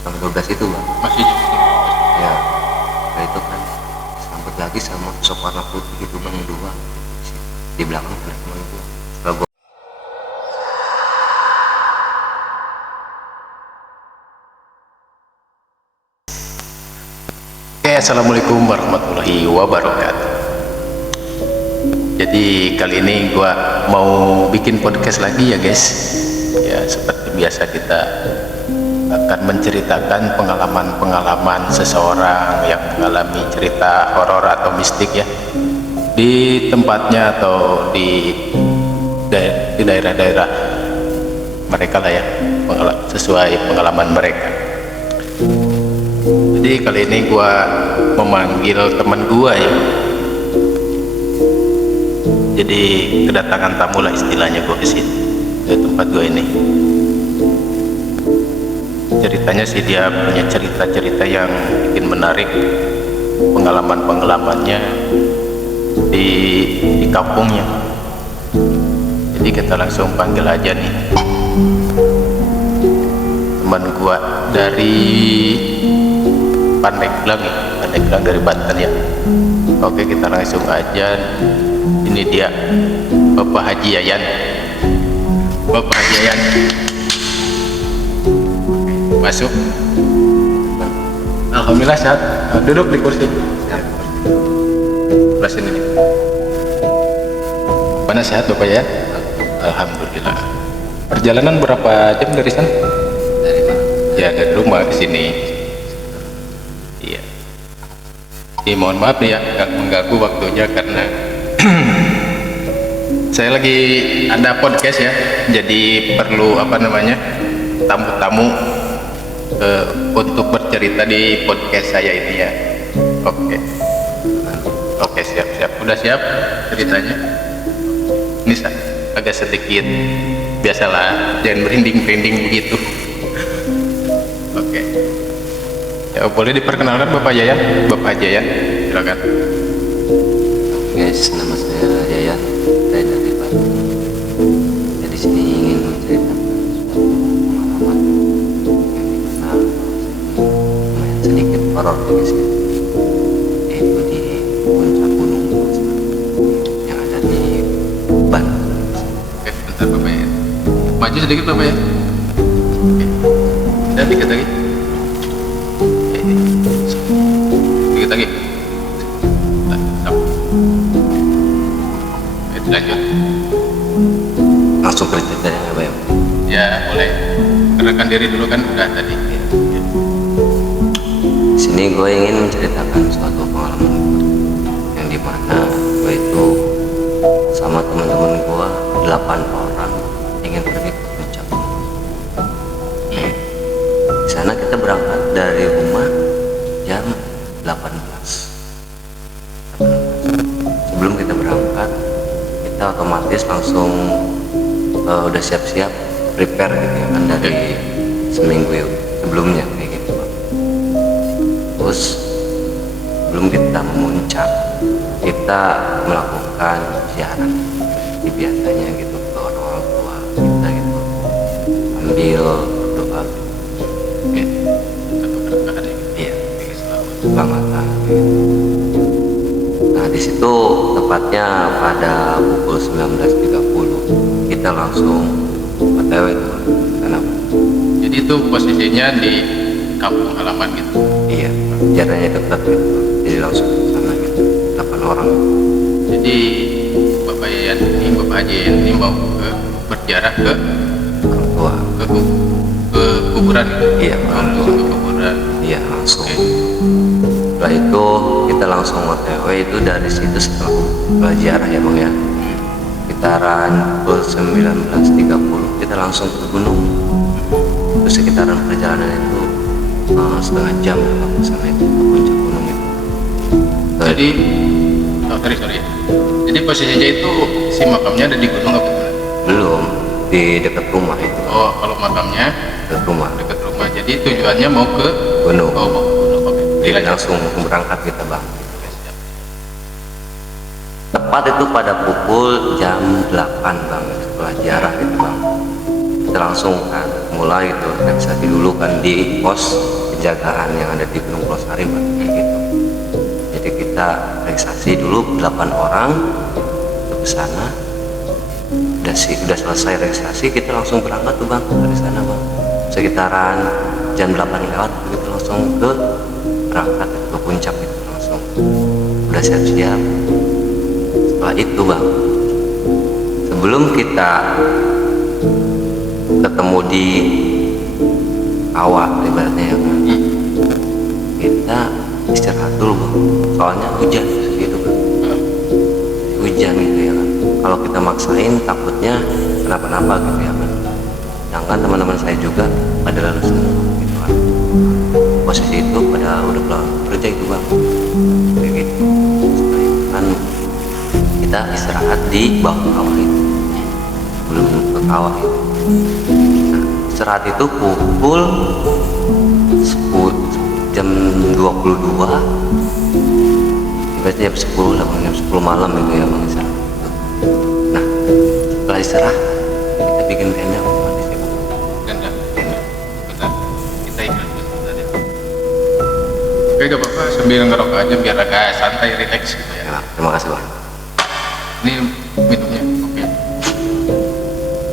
jam 12 itu bang. Masih jam 12. Ya, nah itu kan sambut lagi sama sosok warna putih gitu bang, dua di belakang ada teman gua. Setelah gua Oke, assalamualaikum warahmatullahi wabarakatuh. Jadi kali ini gua mau bikin podcast lagi ya guys. Ya seperti biasa kita akan menceritakan pengalaman-pengalaman seseorang yang mengalami cerita horor atau mistik ya di tempatnya atau di daerah-daerah mereka lah ya, sesuai pengalaman mereka. Jadi kali ini gua memanggil teman gua ya. Jadi kedatangan tamu lah istilahnya gua kesini ke tempat gua ini. Ceritanya sih dia punya cerita-cerita yang bikin menarik, pengalaman-pengalamannya di kampungnya. Jadi kita langsung panggil aja nih teman gua dari Pandeglang ya, Pandeglang dari Banten ya. Oke, kita langsung aja. Ini dia Bapak Haji Yayan. Bapak Haji Yayan, masuk. Alhamdulillah sehat. Duduk di kursi. Sebelah sini nih. Mana sehat Bapak ya? Alhamdulillah. Perjalanan berapa jam dari sana? dari mana? Ya dari rumah ke sini. Iya. Mohon maaf nih ya, nggak mengganggu waktunya karena saya lagi ada podcast ya, jadi perlu tamu-tamu untuk bercerita di podcast saya ini ya. Oke, siap. Udah siap ceritanya? Ini agak sedikit, biasalah, jangan merinding-merinding begitu. Oke. Ya, boleh diperkenalkan Bapak Yayan? Bapak Yayan, silakan. Guys, nama saya Yayan, saya dari Banten. Saya di sini ingin menceritakan suatu pengalaman yang dimana lumayan sedikit horor ya guys ya. Yaitu di puncak gunung yang ada di Banten. Oke, bentar Bapak Yayan. Maju sedikit Bapak ya. Oke. Dan dikit lagi. Dikit lagi. Lanjut. Langsung bercerita ya Pak ya. Ya boleh. Kenalkan diri dulu kan udah tadi. Ya. Di sini gue ingin menceritakan suatu pengalaman yang dimana gue itu sama teman-teman gue 8 orang ingin pergi ke puncak. Di sana kita berangkat dari rumah jam 18. Sebelum kita berangkat, kita otomatis langsung udah siap-siap prepare gitu ya kan dari seminggu sebelumnya kayak gitu Pak. Terus sebelum kita memuncak, kita melakukan ziarah biasanya gitu ke orang tua kita gitu, ambil berdoa Oke. Satu berangkat ya. iya Oke, selamat. selamatan gitu. Nah di situ tepatnya pada pukul 19.30 kita langsung OTW ke sana. Jadi itu posisinya di kampung halaman gitu. Iya, jaraknya dekat gitu, jadi langsung ke sana gitu, 8 orang. Jadi Bapak Yayan ini, Bapak Haji Yayan ini mau berziarah ke Orang tua, ke kuburan gitu. iya orang tua, Langsung ke kuburan. iya langsung. Oke. Setelah itu kita langsung OTW itu dari situ setelah ziarah ya bang ya. Sekitaran pukul 19.30 kita langsung ke gunung. Terus sekitaran perjalanan itu setengah jam ke sana itu ke puncak gunung itu. Jadi sorry ya. Jadi posisinya itu si makamnya ada di gunung apa gimana? Belum, di dekat rumah itu, Oh, kalau makamnya dekat rumah dekat rumah. Jadi tujuannya mau ke gunung. mau ke gunung. Oke. Jadi Lanjut. langsung berangkat kita bang. Oke, siap. Tepat itu pada pukul jam 8 bang, setelah ziarah itu bang. kita langsung kan mulai itu registrasi dulu kan di pos penjagaan yang ada di Gunung Pulau Sari Bang, gitu. Jadi kita registrasi dulu 8 orang ke sana. Udah selesai registrasi, kita langsung berangkat tuh Bang dari sana Bang. Sekitaran jam 8 lewat kita langsung berangkat ke puncak itu langsung. Udah siap-siap. Setelah itu Bang, sebelum kita ketemu di kawah ibaratnya ya kan, kita istirahat dulu Bang. Soalnya hujan gitu Bang. Hujan gitu ya kan. Kalau kita maksain takutnya kenapa-napa gitu ya kan. Sedangkan teman-teman saya juga pada lalu semua gitu kan. Posisi itu pada udah pulang kerja itu Bang. Kayak gitu. Setelah itu kan kita istirahat di bawah kawah itu. Belum ke kawah itu. Nah, istirahat itu pukul 10, jam 22. Ibaratnya jam 10 lah Bang, jam 10 malam itu ya Bang istirahat. Nah, setelah istirahat kita bikin tenda otomatis ya Bang. Tenda. Bentar, kita ikut sebentar ya. Oke, gak apa-apa, sambil ngerokok aja biar agak santai, relax gitu ya. Ya, terima kasih Bang. Ini minumnya, oke.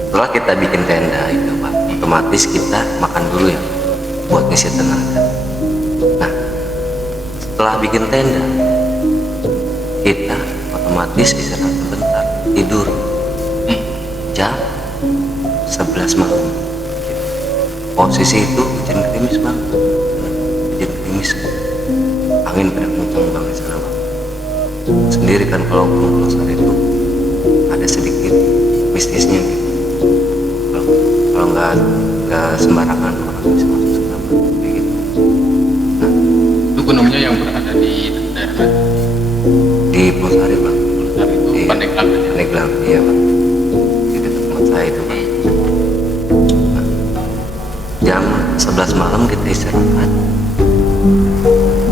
Setelah kita bikin tenda itu Bang, otomatis kita makan dulu ya buat ngisi tenaga. Nah, setelah bikin tenda kita otomatis istirahat sebentar, tidur jam 11 malam. Posisi itu hujan gerimis Bang, hujan gerimis, angin pada kencang Bang di sana Bang. Sendiri kan kalau Gunung Pulau Sari itu ada sedikit mistisnya gitu. Kalau nggak sembarangan orang bisa masuk ke sana kayak gitu. Nah, Itu gunungnya yang berada di daerah di Pulau Sari Bang, Pulau Sari itu Iya. Pandeglang aja. Pandeglang, iya Bang, di dekat tempat saya itu Bang. Nah, jam 11 malam kita istirahat.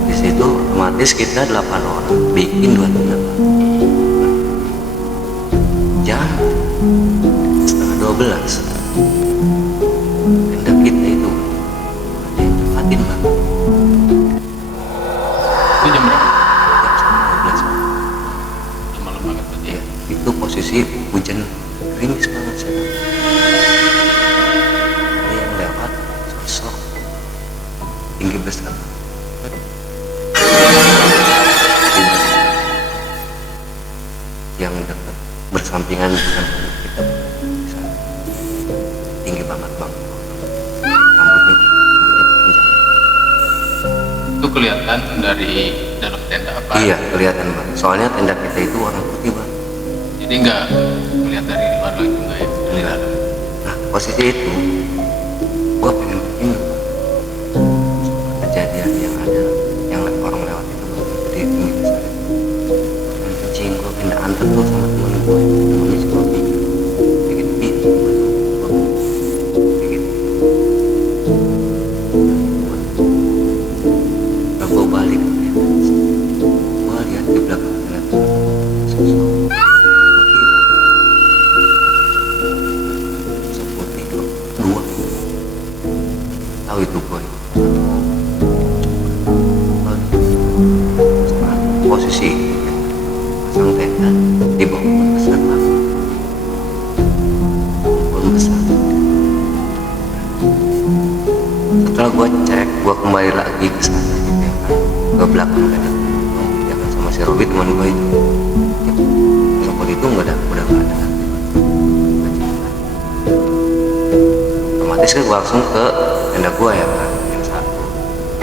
Di situ otomatis kita 8 orang bikin 2 tenda Bang. Jam setengah 12 tenda kita itu ada yang tempatin Bang. Itu jam berapa? Jam setengah 12 Bang. Udah malam banget berarti ya. Ya, itu posisi hujan gerimis banget sih Bang. Ada yang lewat sosok tinggi besar yang dekat bersampingan dengan kita di sana. Tinggi banget Bang, rambutnya panjang. Itu kelihatan dari dalam tenda apa? Iya kelihatan Bang, soalnya tenda kita itu warna putih Bang. Jadi nggak melihat dari luar lagi nggak ya? Dari Iya. dalam. Nah posisi itu gua pengen begini Bang. Kejadian yang ada yang orang lewat itu Bang, di tinggi besar itu. Dan kucing gua pindah antar tuh sama temen gua, temennya si Bobby. Kayak gitu, kayak gitu. Nah, gua balik, gua lihat di belakang lihat sosok putih Bang. Dua tahu itu boy. Posisi pasang tenda di bawah pohon besar Bang. Pohon besar. Setelah gua cek, gua kembali lagi ke sana gitu ya kan, ke belakang tenda ya kan, sama si Robi teman gua itu. Sosok itu udah nggak ada lagi. Otomatis kan gua langsung ke tenda gua ya kan, yang satu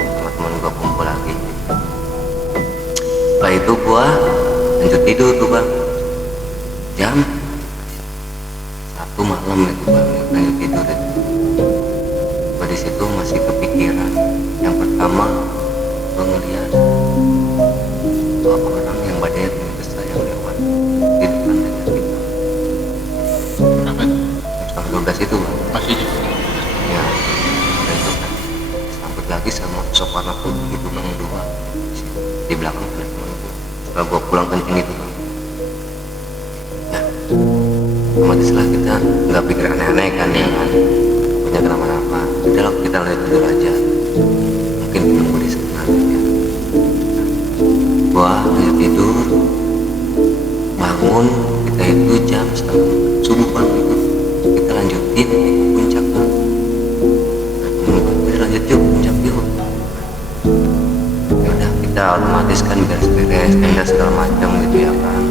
sama teman gua kumpul lagi. Setelah itu gua lanjut tidur tuh Bang, jam 1 malam itu Bang, lanjut tidur itu. Gua di situ masih kepikiran. Yang pertama gua ngeliat dua orang yang badannya tinggi besar yang lewat di depan tenda kita. Berapa itu? Jam 12 itu Bang. Masih jam. Ya, dan itu kan sambut lagi sama sosok warna putih itu Bang, dua di belakang teman-teman gua. Setelah gua pulang kencing itu Bang. Nah, otomatis lah kita nggak pikir aneh-aneh kan ya kan, punya kenapa-napa, udah lah kita lihat tidur aja, mungkin nunggu di sana ya. Gua lagi tidur, bangun kita itu jam setengah subuh bang, itu kita lanjutin ke puncak bang. Udah lanjut yuk puncak yuk. Ya udah kita otomatis kan beres-beres tenda segala macam gitu ya kan,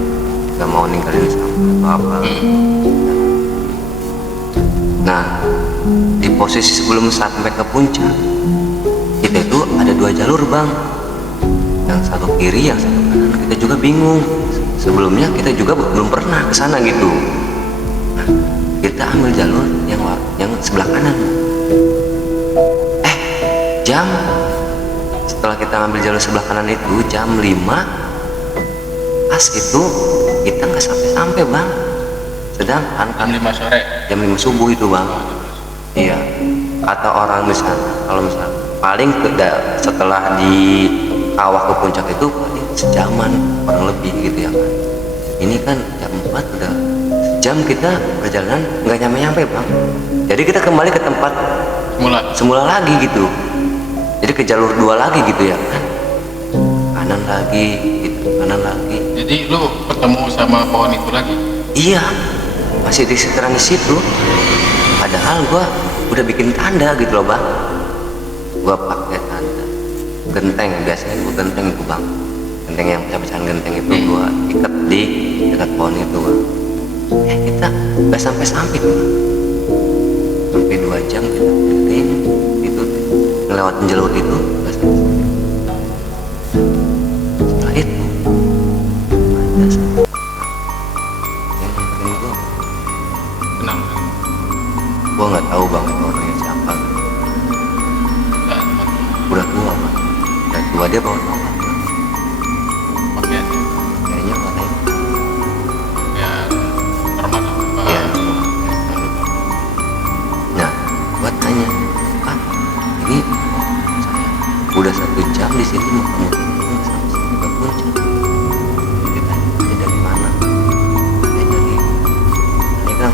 nggak mau ninggalin sampah atau apa. Nah di posisi sebelum sampai ke puncak kita itu ada 2 jalur bang, yang satu kiri yang satu kanan. Kita juga bingung, sebelumnya kita juga belum pernah ke sana gitu. Nah, kita ambil jalur yang sebelah kanan. Jam setelah kita ambil jalur sebelah kanan itu jam 5 pas itu kita nggak sampai bang, sedangkan jam 5 subuh itu bang. Iya, kata orang misalnya kalau misalnya paling setelah di kawah ke puncak itu paling sejaman kurang lebih gitu ya kan. Ini kan jam 4 udah sejam kita perjalanan nggak nyampe bang. Jadi kita kembali ke tempat semula lagi gitu. Jadi ke jalur 2 lagi gitu ya kan. Kanan lagi gitu, kanan lagi. Jadi lu ketemu sama pohon itu lagi? Iya, masih di sekitaran di situ. Padahal gua udah bikin tanda gitu loh bang. Gua pakai tanda genteng, biasanya gua genteng itu bang, genteng yang pecahan genteng itu gua ikat di dekat pohon itu bang. Kita nggak sampai tuh bang. Sampai 2 jam kita keliling itu ngelewatin jalur itu nggak sampai. Setelah itu ada yang nontonin gua. Kenapa? Gua nggak tahu bang itu orangnya siapa. Udah tua bang, udah tua, dia bawa tongkat. Pakaiannya Kayaknya nggak tahu. ya normal apa? Ya. Nah, gua tanya, ah ini saya udah 1 jam di sini mau kamu nggak sampai ke puncak. Dia tanya, dia dari mana? Dia dari ini kan.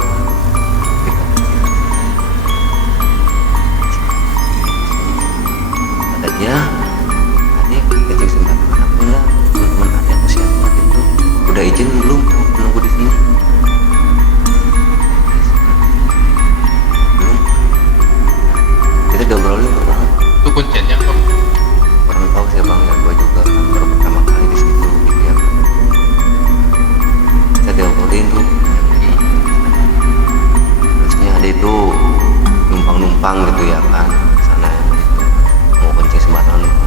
Kata dia, adik kencing sembarangan apa enggak? Teman-teman ada atau siapa gitu? Udah izin belum menunggu di sini? Belum. Kita diobrolin banget. Itu kuncinya apa? Orang tahu sih bang, ya gua juga baru pertama kali di situ gitu ya. Kita diobrolin tuh. Terusnya ada itu numpang gitu ya kan, sana gitu. Mau kencing sembarangan numpang.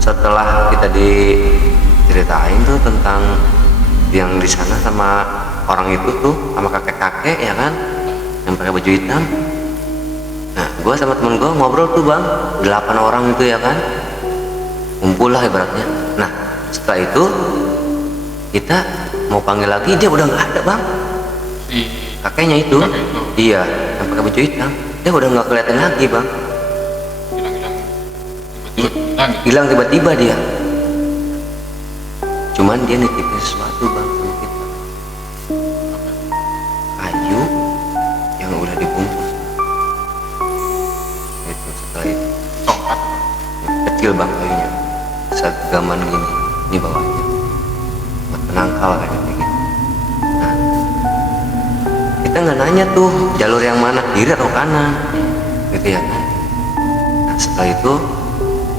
Setelah kita diceritain tuh tentang yang di sana sama orang itu tuh, sama kakek-kakek ya kan, yang pakai baju hitam. Nah, gue sama temen gue ngobrol tuh bang, 8 orang itu ya kan, ngumpul lah ibaratnya. Nah, setelah itu kita mau panggil lagi, dia udah nggak ada bang. Si Kakeknya itu, kakek itu iya, yang pakai baju hitam, dia udah nggak kelihatan lagi bang. hilang-hilang, tiba-tiba hilang gitu. Hilang tiba-tiba dia. Cuman dia nitipin sesuatu bang sama kita, kayu yang udah dibungkus. Itu setelah itu Tongkat. kecil bang kayunya, segaman gini, ini bawahnya buat penangkal kayak gitu. Nah, kita nggak nanya tuh jalur yang mana, kiri atau kanan gitu ya kan. Nah, setelah itu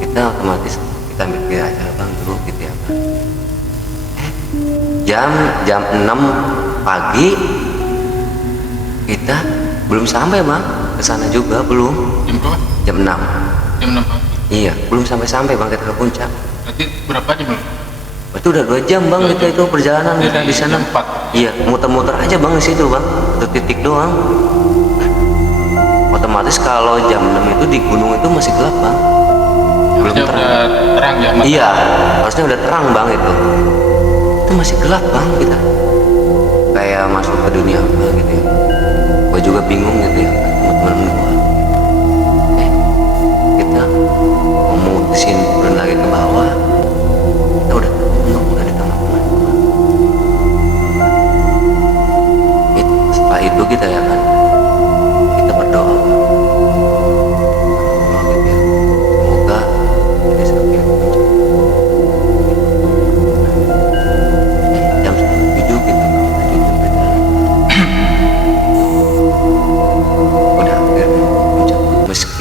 kita otomatis kita ambil kiri aja bang dulu gitu ya kan. Jam 6 pagi kita belum sampai bang, ke sana juga belum. Jam berapa? Jam 6. Jam 6 pagi. Iya, belum sampai bang kita ke puncak. Berarti berapa jam lu? Itu udah 2 jam bang, 2 kita jam. itu perjalanan Dari di sana. jam 4. Iya, muter-muter aja bang di situ bang, satu titik doang. Otomatis kalau jam 6 itu di gunung itu masih gelap bang. Belum Harusnya terang. udah terang ya? Mas? Iya, harusnya udah terang bang itu. Itu masih gelap bang kita. Kayak masuk ke dunia apa gitu ya. Gue juga bingung gitu ya, teman-teman gue. Kita mau mutusin turun lagi ke bawah. Kita udah di tengah-tengah.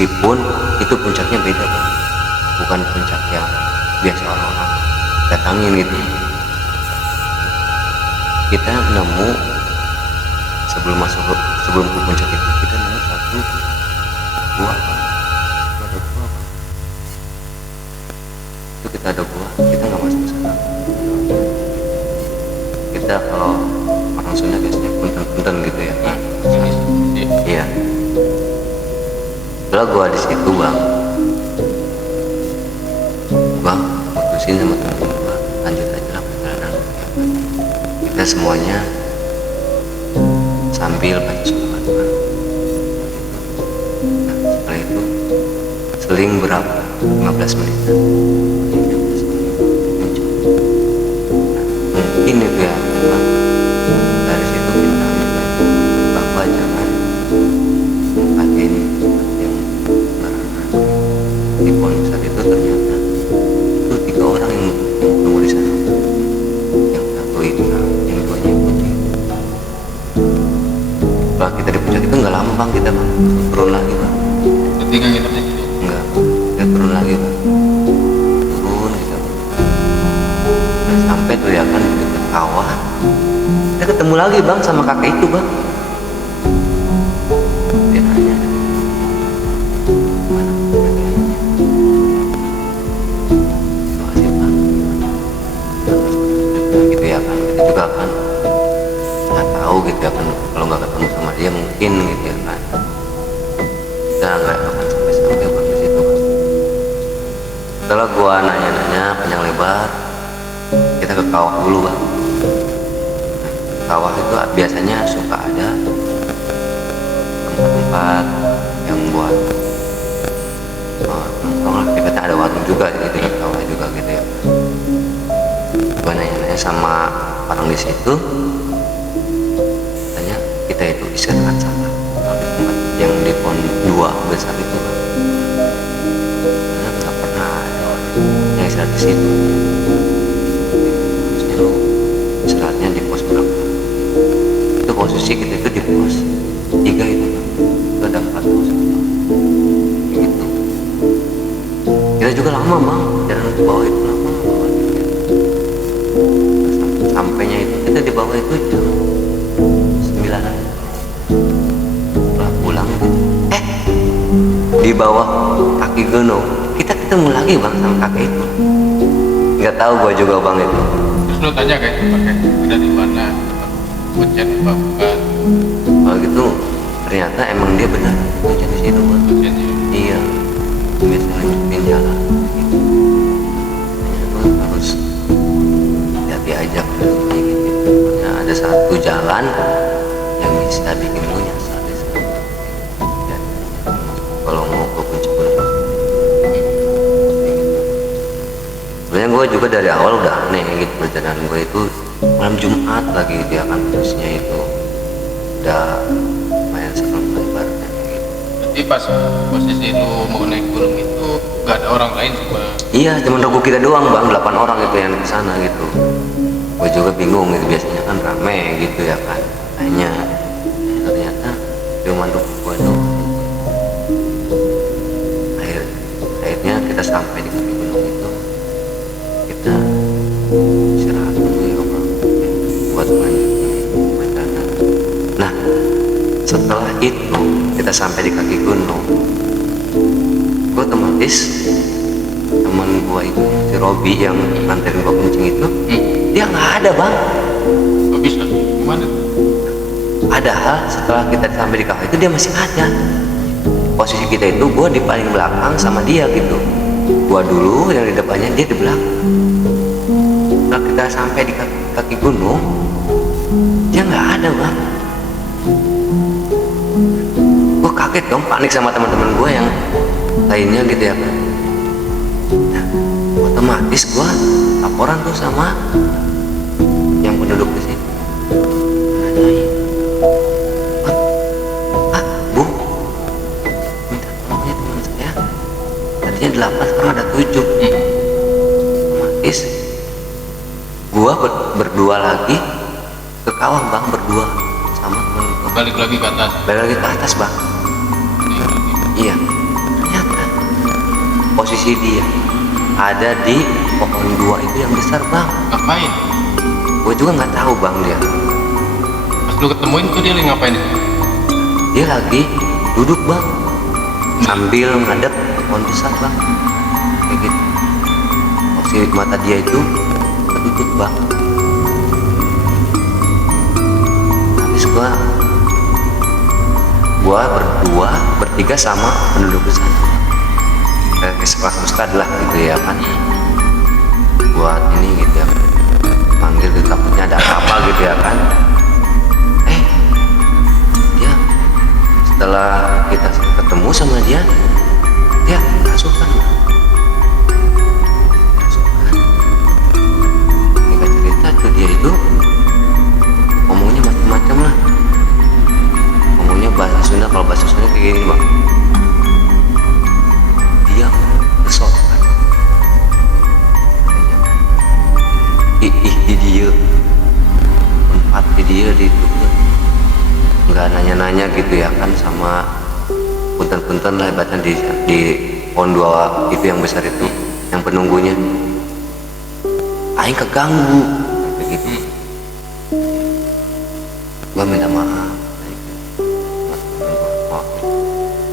meskipun itu puncaknya beda Bang, bukan puncak yang biasa orang-orang datangin gitu. Kita nemu sebelum ke puncak itu kita nemu satu gua Bang. Itu kita ada gua, kita nggak masuk ke sana. Kita kalau orang Sunda biasanya punten-punten gitu ya. Iya. Setelah gua di situ Bang, putusin sama temen gua, lanjut aja lah perjalanan. Kita semuanya sambil baca surat Bang. Nah, setelah itu seling berapa? 15 menit. Mungkin itu ya Bang. Dari situ kita ambil bahwa jangan pakai yang barangan. Di ponsel itu ternyata itu 3 orang yang nunggu di sana. Yang satu itu, yang duanya putih. Setelah kita di puncak itu nggak lama Bang, kita Bang turun lagi Bang. Ketika kita itu Enggak, kita turun lagi Bang. Turun kita Bang. Nah, sampai tuh ya kan dekat kawah. Kita ketemu lagi Bang sama kakek itu Bang. Dia nanya, mana kakeknya? Terima kasih Bang. Nah, gitu ya kan, kita juga kan nggak tahu gitu ya kan, kalau nggak ketemu sama dia mungkin gitu ya kan. Kita nggak akan sampai Bang di situ Bang. Setelah gua nanya-nanya panjang lebar, kita ke kawah dulu Bang. Kawah itu biasanya suka ada tempat-tempat yang buat nongkrong lah, kita ada warung juga gitu di kawah juga gitu ya. Gua nanya-nanya sama orang di situ, katanya kita itu istirahat sana di tempat yang di pohon 2 besar itu Bang. Karena nggak pernah ada orang yang istirahat di situ. Harusnya lu istirahatnya di pos berapa? Itu posisi kita itu di pos 3 itu Bang. Itu ada 4 pos gitu. Kita juga lama Bang, jalan ke bawah itu lama banget. Sampainya itu kita di bawah itu jam 9-an. Setelah pulang di bawah kaki gunung kita ketemu lagi Bang sama kakek itu. Nggak tahu gua juga Bang itu. terus lu tanya kayak pakai dari mana hujan apa bukan Kalau gitu ternyata emang dia benar hujan di situ Bang. hujannya Iya, biasa nunjukin jalan gitu. Ternyata harus hati-hati aja kayak gitu. Karena ada satu jalan yang bisa bikin lu nyasar di sana. Ya, kalau mau ke puncak gunung. Sebenarnya gue juga dari awal udah aneh gitu, perjalanan gue itu malam Jumat lagi dia kan terusnya itu udah lumayan serem lebarnya gitu. berarti pas posisi lu mau naik gunung itu gak ada orang lain sih Bang? Iya, cuma regu kita doang Bang, 8 orang itu yang kesana gitu. Gue juga bingung gitu, biasanya kan rame gitu ya kan. Ternyata cuma regu gue doang. Akhirnya kita sampai di kaki gunung itu, kita istirahat dulu ya Bang, buat lanjutin perjalanan. Nah, setelah itu kita sampai di kaki gunung, gue otomatis teman gue itu si Robi yang nganterin gue kencing itu dia nggak ada Bang. Kok bisa? Gimana? Padahal setelah kita sampai di kawah itu dia masih ada. Posisi kita itu gue di paling belakang sama dia gitu. Gue dulu yang di depannya, dia di belakang. Setelah kita sampai di kaki gunung, dia nggak ada Bang. Gue kaget dong, panik sama teman-teman gue yang lainnya gitu ya kan. Nah, otomatis gue laporan tuh sama yang penduduk di sini. Nanyain, Bu, minta tolongnya teman saya. Tadinya 8, sekarang ada 7. Otomatis gue berdua lagi ke kawah Bang, berdua sama temen gue. Balik lagi ke atas. Balik lagi ke atas Bang. Iya. posisi dia ada di pohon dua itu yang besar bang. Ngapain? Gue juga nggak tahu bang dia. Pas lu ketemuin tuh dia lagi ngapain? Dia lagi duduk bang sambil ngadep pohon besar bang, kayak gitu. Posisi mata dia itu tertutup bang. Habis gua berdua bertiga sama penduduk di sana, kayak sekelas ustad lah gitu ya kan, buat ini gitu ya, manggil gitu takutnya ada apa gitu ya kan. Dia setelah kita ketemu sama dia masukkan kita cerita tuh dia itu ngomongnya macam-macam lah, ngomongnya bahasa Sunda. Kalau bahasa Sunda kayak gini bang, dia bersopan di dia tempat di dia itu nggak nanya-nanya gitu ya kan, sama punten-punten lah ibaratnya di pohon dua itu yang besar itu yang penunggunya. Aing keganggu kayak gitu, gua minta maaf.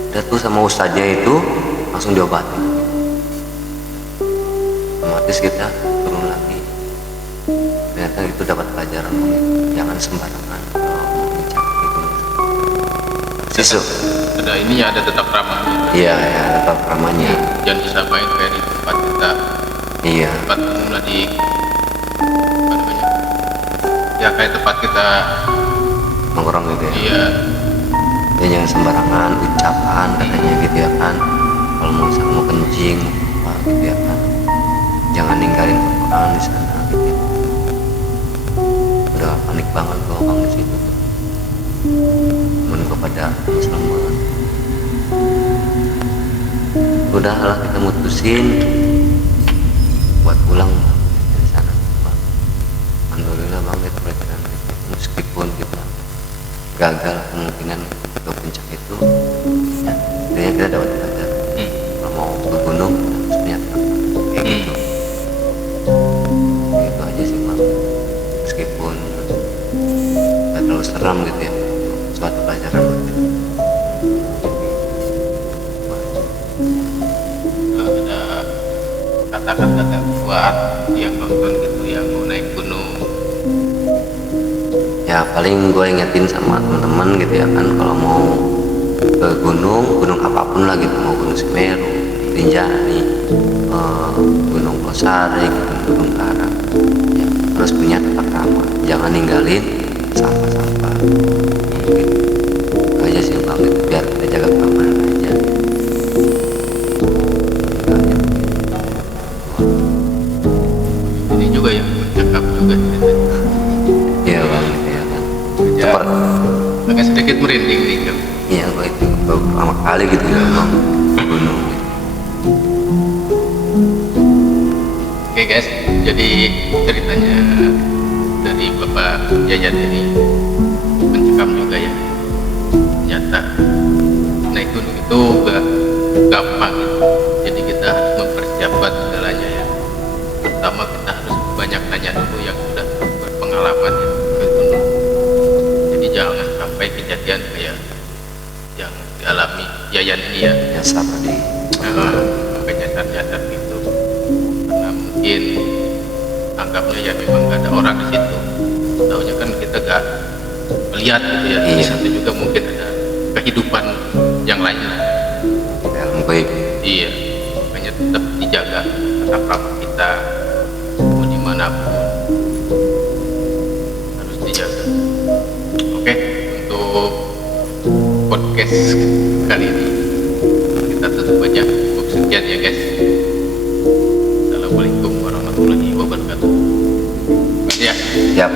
Udah tuh sama ustadznya itu langsung diobatin, otomatis kita turun lagi. Ternyata itu dapat pelajaran, jangan sembarangan kalau mau ngecek gitu. Sisu Ada ini ya, ada tetap ramahnya. iya ya, tetap ramanya. Jangan disamain kayak di tempat kita. Iya Tempat umum lah di apa namanya? Ya kayak tempat kita. nongkrong gitu ya. Iya. Ya jangan sembarangan ucapan katanya gitu ya kan, kalau mau kencing apa gitu ya kan, jangan ninggalin orang di sana gitu. Udah panik banget gua bang di situ, temen gua pada Islam banget. Udahlah kita mutusin buat pulang dari sana bang. Alhamdulillah bang kita pelajaran itu, meskipun kita gagal kemungkinan ke puncak itu ya, akhirnya kita dapat pelajaran. Kalau mau ke gunung harus niat kayak gitu. Itu aja sih bang, meskipun gak terlalu seram gitu ya, suatu pelajaran buat kita. Ada kata-kata buat yang nonton gitu yang mau naik gunung. Ya paling gue ingetin sama teman-teman gitu ya kan, kalau mau ke gunung apapun lah gitu, mau gunung Semeru, Rinjani, gunung Losari, gunung Karang, ya harus punya tata krama, jangan ninggalin sampah-sampah gitu. Itu aja sih bang, gitu, biar kita jaga keamanan aja. Ini juga yang mencakap juga ceritanya. Iya bang gitu ya kan. Ya, Seperti agak sedikit merinding nih kan. iya gue itu baru pertama kali gitu ya bang ke gunung gitu. Oke guys, jadi ceritanya dari Bapak Yayan ini mencekam juga ya. Ternyata naik gunung itu gak gampang gitu. Jadi kita harus mempersiapkan segalanya ya. Pertama kita harus banyak tanya dulu yang sudah berpengalaman ya ke gunung. Jadi jangan sampai kejadian kayak yang dialami Yayan ini ya. Biasa tadi Makanya nyasar gitu. Karena mungkin anggapnya ya memang gak ada orang di situ. Taunya kan kita gak melihat gitu ya. Di Iya. situ juga mungkin ada kehidupan yang lain. dalam baik. Iya, makanya tetap dijaga tata krama kita mau dimanapun harus dijaga. Oke, untuk podcast kali ini kita tutup aja. Cukup sekian ya guys. Assalamualaikum warahmatullahi wabarakatuh. Ya. Siap.